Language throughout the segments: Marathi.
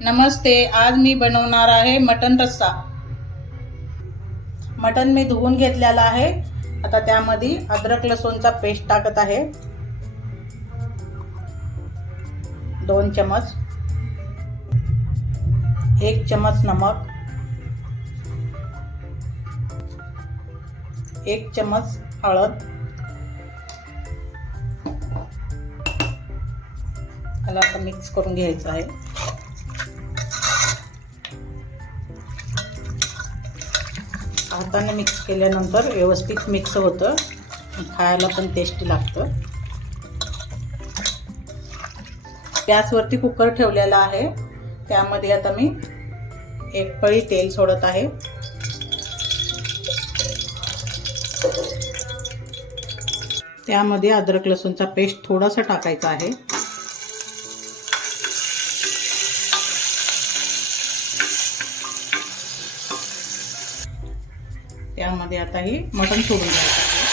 नमस्ते आज मी बनवणार आहे मटन रस्सा. मटन मी धुवून घेतलेला आहे. आता त्यामध्ये अद्रक लसूणचा पेस्ट टाकत आहे. दोन चमच एक चमच नमक. एक चमच हळद. मला आता मिक्स करून घ्यायचं आहे. हाताने मिक्स केल्यानंतर व्यवस्थित मिक्स होतं. खायला पण टेस्टी लागतं. गॅसवरती कुकर ठेवलेला आहे. त्यामध्ये आता मी एक पळी तेल सोडत आहे. त्यामध्ये अद्रक लसूणचा पेस्ट थोडासा टाकायचा आहे. त्यामध्ये आता ही मटण सोडून द्यायचं आहे.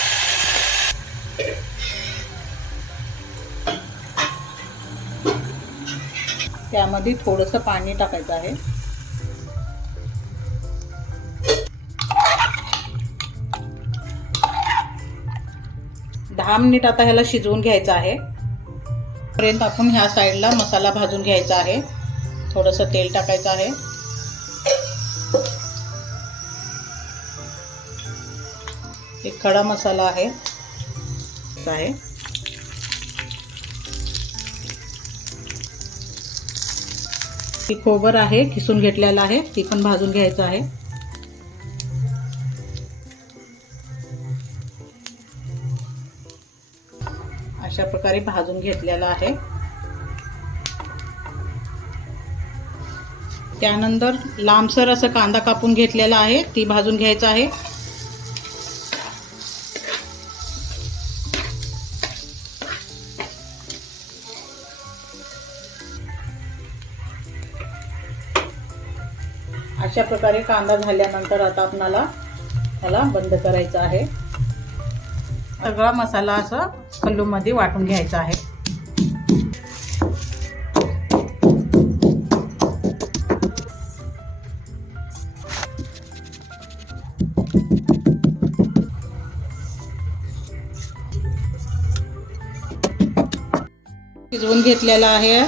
त्यामध्ये थोडंसं पाणी टाकायचं आहे. दहा मिनिट आता ह्याला शिजवून घ्यायचं आहे. पर्यंत आपण ह्या साईडला मसाला भाजून घ्यायचा आहे. थोडंसं तेल टाकायचं आहे. एक खडा मसाला आहे. आहे. ती खोबर आहे किसून घेतलेला आहे. ती पण भाजून घ्यायचं आहे. अशा प्रकारे भाजून घेतलेला आहे. त्यानंतर लांबसर असं कांदा कापून घेतलेला आहे. ती भाजून घ्यायचा आहे. अशा प्रकारे कांदा झाल्यानंतर आता आपणाला त्याला बंद करायचं आहे. सगळा मसाला असं कल्लूमध्ये वाटून घ्यायचा आहे. शिजवून घेतलेला आहे.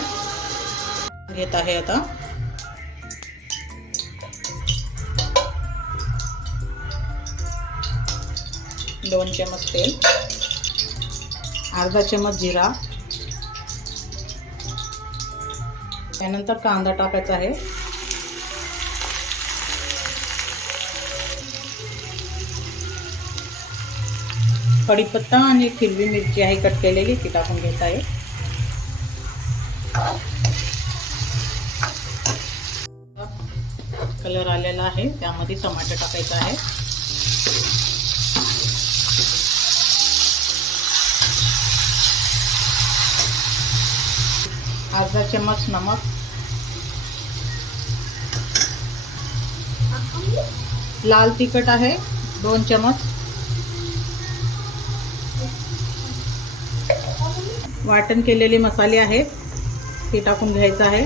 घेत आहे आता. दोन चमच तेल अर्धा चमच जिरा त्यानंतर कांदा टाकायचा आहे. कढीपत्ता आणि हिरवी मिरची आहे कट केलेली ती टाकून घेत आहे. कलर आलेला आहे त्यामध्ये टमाटर टाकायचं आहे. अर्धा चम्मच नमक. लाल तिखट आहे दोन चमच वाटण केलेले मसाले आहेत ते टाकून घ्यायचं आहे.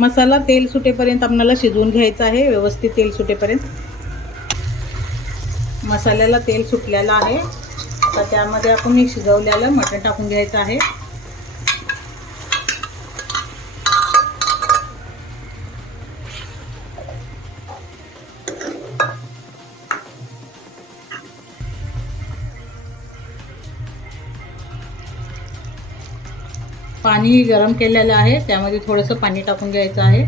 मसाला तेल सुटेपर्यंत आपल्याला शिजवून घ्यायचा आहे व्यवस्थित तेल सुटेपर्यंत. मसाल्याला तेल सुटलेलं आहे. आता त्यामध्ये आपण हे शिजवलेलं मटण टाकून घ्यायचं आहे. पाणी गरम केलेलं आहे. त्यामध्ये थोडंसं पाणी टाकून घ्यायचं आहे.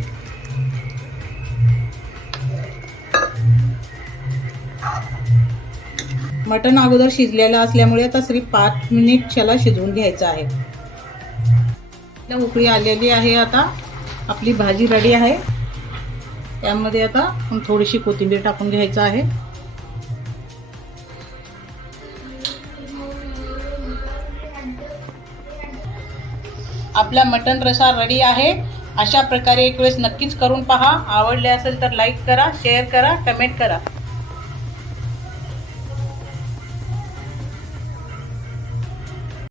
मटण अगोदर शिजलेलं असल्यामुळे आता श्री पाच मिनिट त्याला शिजवून घ्यायचं आहे. उकळी आलेली आहे आता. आपली भाजी रेडी आहे. त्यामध्ये आता थोडीशी कोथिंबीर टाकून घ्यायचं आहे. आपला मटन रसा रेडी आहे. अशा प्रकारे एक वेळेस नक्कीच करून पहा. आवडले असेल तर लाईक करा शेअर करा कमेंट करा.